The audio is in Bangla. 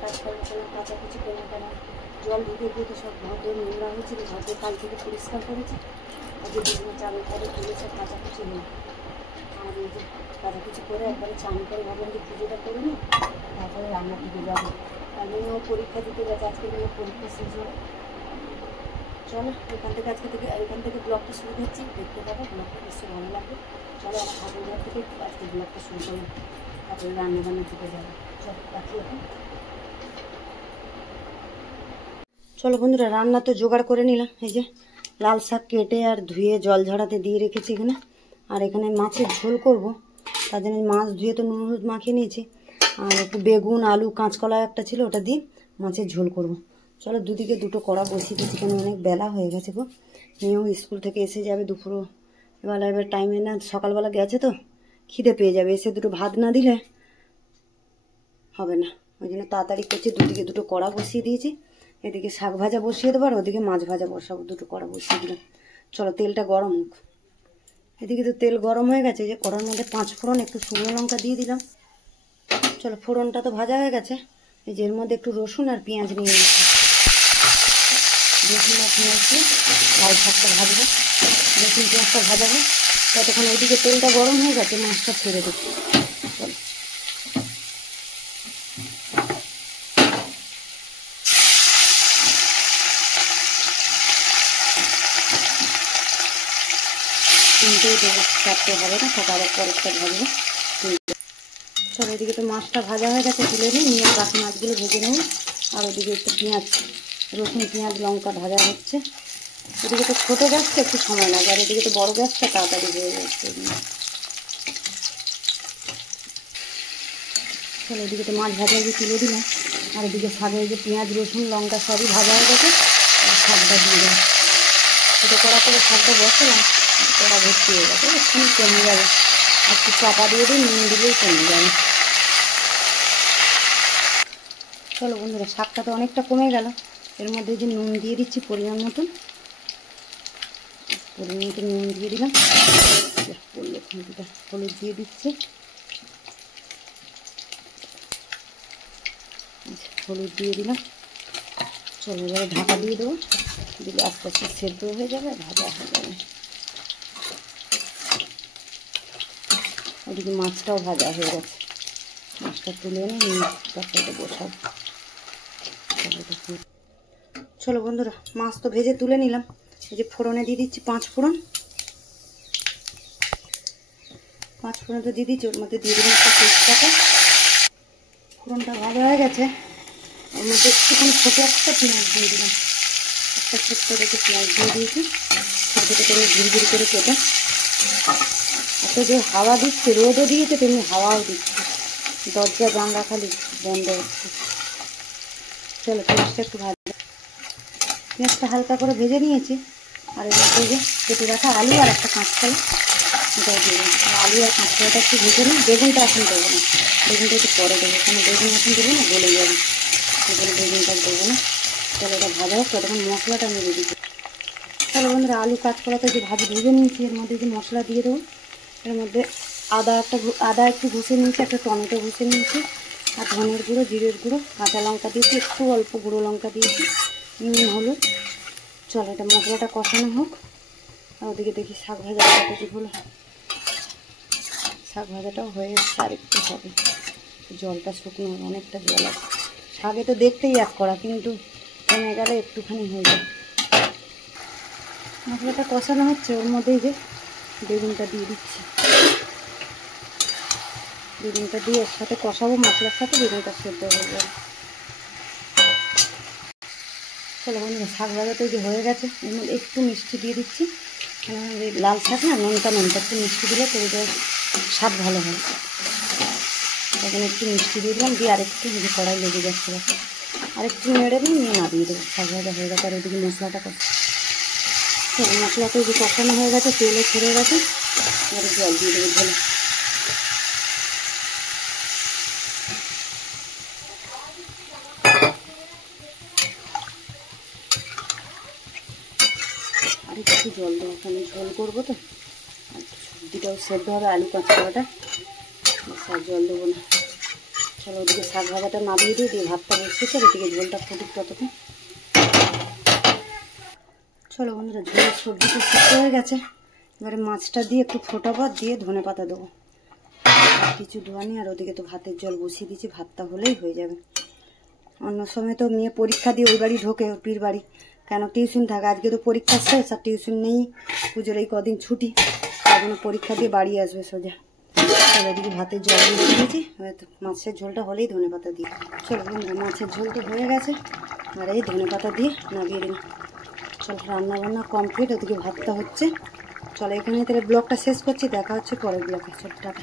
কাজকর্ম করে কাচাকুচি করে কেন জল ঢুকে তো সব ঘরে নোংরা হয়েছিল, ঘরে কাল থেকে পরিষ্কার করেছি। আজকে বিভিন্ন চালের ঘরে তুলে সব কাচাকুচি নেই। আর এই যে কাচাকুচি করে একবারে চান করে ভাবলাম যে পুজোটা করে নিই, তারপরে রান্না দিকে যাবো। আর মেয়েও পরীক্ষা দিতে গেছে, আজকে মেয়ের পরীক্ষা শেষ হবে। চলো এখান থেকে ব্লগটা শুরু করছি, দেখতে পাবো। ব্লগটা নিশ্চয়ই ভালো লাগবে। চলো আমার ঠাকুরঘর থেকে আজকে ব্লগটা শুরু করবো, তারপরে রান্নাবান্না থেকে যাবো। চলো রাখি এখন। চলো বন্ধুরা, রান্না তো জোগাড় করে নিলাম। এই যে লাল শাক কেটে আর ধুয়ে জল ঝরাতে দিয়ে রেখেছি এখানে। আর এখানে মাছের ঝোল করব, তার জন্য মাছ ধুয়ে তো নুন হলুদ মাখিয়ে নিয়েছি। আর একটু বেগুন আলু কাঁচকলা একটা ছিল, ওটা দিয়ে মাছের ঝোল করব। চলো দুদিকে দুটো কড়া বসিয়ে দিচ্ছি, কেন অনেক বেলা হয়ে গেছে গো। মেয়েও স্কুল থেকে এসে যাবে দুপুরবেলা, এবার টাইমে না, সকালবেলা গেছে তো খিদে পেয়ে যাবে, এসে দুটো ভাত না দিলে হবে না। ওই জন্য তাড়াতাড়ি করছি, দুদিকে দুটো কড়া বসিয়ে দিয়েছি। এদিকে শাক ভাজা বসিয়ে দেবো আর ওদিকে মাছ ভাজা বসাবো, দুটো কড়া বসিয়ে দিলাম। চলো তেলটা গরম হোক। এদিকে তো তেল গরম হয়ে গেছে, যে কড়ার মধ্যে 5 ফোড়ন একটু শুকনো লঙ্কা দিয়ে দিলাম। চলো ফোড়নটা তো ভাজা হয়ে গেছে, এই যে এর মধ্যে একটু রসুন আর পেঁয়াজ নিয়ে নিচ্ছি। রসুন আর পেঁয়াজ দিয়ে লাল শাকটা ভাজবো, রসুন পেঁয়াজটা ভাজাবো। ততক্ষণ ওইদিকে তেলটা গরম হয়ে গেছে, মাছটা ছেড়ে দেবো। চলো তিনটেই দেবো, 4টে হবে না, সেটা আবার পরেরটা ভাজবো। চলো এদিকে তো মাছটা ভাজা হয়ে গেছে, তুলে নিয়ে বাকি মাছগুলো ভেজে নেব। আর ওদিকে একটু পেঁয়াজ রসুন পেঁয়াজ লঙ্কা ভাজা হচ্ছে। এদিকে তো ছোটো গ্যাসটা একটু সময় লাগে, আর এদিকে তো বড়ো গ্যাসটা তাড়াতাড়ি হয়ে যাচ্ছে। চলো এদিকে তো মাছ ভাজা দিয়ে তুলে দিলাম, আর এদিকে শাকে যে পেঁয়াজ রসুন লঙ্কা সবই ভাজা হয়ে গেছে। আর শাকটা দিয়ে দেবো, ছোটো কড়া করে শাকটা বসালাম, কড়া ভর্তি হয়ে গেছে, এক্ষুনি কমে যাবে। একটু চাপা দিয়ে দিই, নুন দিলেই কমে যাবে। চলো বন্ধুরা, শাকটা তো অনেকটা কমে গেল। এর মধ্যে যে নুন দিয়ে দিচ্ছি পরিমাণ মতন নুন দিয়ে দিলাম। পড়লো খুঁটিটা, হলুদ দিয়ে দিচ্ছি, হলুদ দিয়ে দিলাম। চলো এবারে ঢাকা দিয়ে দেবো, দিলে আস্তে আস্তে সেদ্ধ হয়ে যাবে, ভাজা হয়ে যাবে। ওদিকে মাছটাও ভাজা হয়ে গেছে, মাছটা তুলে এনে তরকারিটা বসাবো। চলো বন্ধুরা, মাছ তো ভেজে তুলে নিলাম। এই যে ফোড়নে দিয়ে দিচ্ছি 5 ফোড়ন তো দিয়ে দিচ্ছি। ওর মধ্যে দিয়ে দিলাম একটা তেজপাতা। ফোড়নটা ভালো হয়ে গেছে, ওর মধ্যে একটুখানি ছোটো একটা পেঁয়াজ দিয়ে দিলাম। একটা ছোট্ট দেখে পেঁয়াজ দিয়ে দিয়েছি, ছোটো ছোটো করে ঝুড়ি করে কেটে। এত যে হাওয়া দিচ্ছে, রোদও দিয়েছে তেমনি হাওয়াও দিচ্ছে, দরজা জানলা খালি বন্ধ হচ্ছে। চলো পেঁয়াজটা একটু ভাজা, পেঁয়াজটা হালকা করে ভেজে নিয়েছি। আর এর মধ্যে যে কেটে রাখা আলু আর একটা কাঁচকলা, এটাও দিয়ে দিই। আলু আর কাঁচকলাটা একটু ভেজে নিই, বেগুনটা এখন দেবো না, বেগুনটা একটু পরে দেবো, কারণ বেগুন এখন দেবো না, গলে যাবে, সেজন্য বেগুনটা দেবো না। চলো এটা ভাজা হোক, তখন মশলাটা আমি দিয়ে দিচ্ছি। চলো বন্ধুরা, আলু কাঁচকলাটা যে ভেজে নিয়েছি, এর মধ্যে যে মশলা দিয়ে দেবো। এর মধ্যে আদা একটু ঘষে নিয়েছি, একটা টমেটো ঘষে নিয়েছি, আর ধনের গুঁড়ো জিরের গুঁড়ো কাঁচা লঙ্কা দিয়েছি, একটু অল্প গুঁড়ো লঙ্কা দিয়েছি, নুন হলুদ। চলো এটা মশলাটা কষানো হোক। আর ওদিকে দেখি শাক ভাজাটা কত হলো। শাক ভাজাটাও হয়ে এসছে, আর একটু হবে, জলটা শুকনো, অনেকটা জল আছে। শাকে তো দেখতেই এক করা, কিন্তু কমে গেলে একটুখানি হয়ে যায়। মশলাটা কষানো হচ্ছে, ওর মধ্যেই যে বেগুনটা দিয়ে দিচ্ছি। বেগুনটা দিয়ে এর সাথে কষাবো, মশলার সাথে বেগুনটা সেদ্ধ হয়ে যাবে। চলো বন্ধুরা, শাক ভাজাটা যে হয়ে গেছে, এর মধ্যে একটু মিষ্টি দিয়ে দিচ্ছি। লাল শাক না, নোনতা একটু মিষ্টি দিলে তো ওদের স্বাদ ভালো হয়। তখন একটু মিষ্টি দিয়ে দিলাম, দিয়ে আরেকটু কড়াই লেগে যাচ্ছে, আরেকটু নেড়ে নিয়ে না দিয়ে দেবো। শাক ভাজা হয়ে গেছে, আর ওইদিকে মশলাটা মশলাটা যে কষানো হয়ে গেছে, তেলে ছেড়ে গেছে, আর জল দিয়ে দেবো ঝোলে। আর একটু জল দেবো, আমি ঝোল করবো তো, সবজিটাও সেদ্ধ হবে, আলু কাঁচকলাটা, আর জল দেবো না। চলো ওদিকে শাক ভাজাটা নামিয়ে দিয়ে ভাতটা বসিয়েছে, ওদিকে ঝোলটা ফুটুক ততক্ষণ। চলো বন্ধুরা, ঝোলের সবজিটা সিদ্ধ হয়ে গেছে। এবারে মাছটা দিয়ে একটু ফোটাবো, দিয়ে ধনে পাতা দেবো। আর কিছু ধোয়ানি, আর ওদিকে তো ভাতের জল বসিয়ে দিয়েছি, ভাতটা হলেই হয়ে যাবে। অন্য সময় তো মেয়ে পরীক্ষা দিয়ে ওই বাড়ি ঢোকে, ওর পীর বাড়ি, কেন টিউশন থাকে। আজকে তো পরীক্ষা শেষ, আর টিউশন নেই, পুজোর এই কদিন ছুটি, তার জন্য পরীক্ষা দিয়ে বাড়ি আসবে সোজা। চলো ওদিকে ভাতের জল বসিয়ে দিয়েছি, মাছের ঝোলটা হলেই ধনে পাতা দিয়ে। চলো বন্ধুরা, মাছের ঝোলটা হয়ে গেছে, আর এই ধনে পাতা দিয়ে নামিয়ে দিন। চলো রান্না বান্না কমপ্লিট, ওদিকে ভাতটা হচ্ছে। চলো এখানে তাহলে ব্লগটা শেষ করছি, দেখা হচ্ছে পরের ব্লগে। চলো টাটা।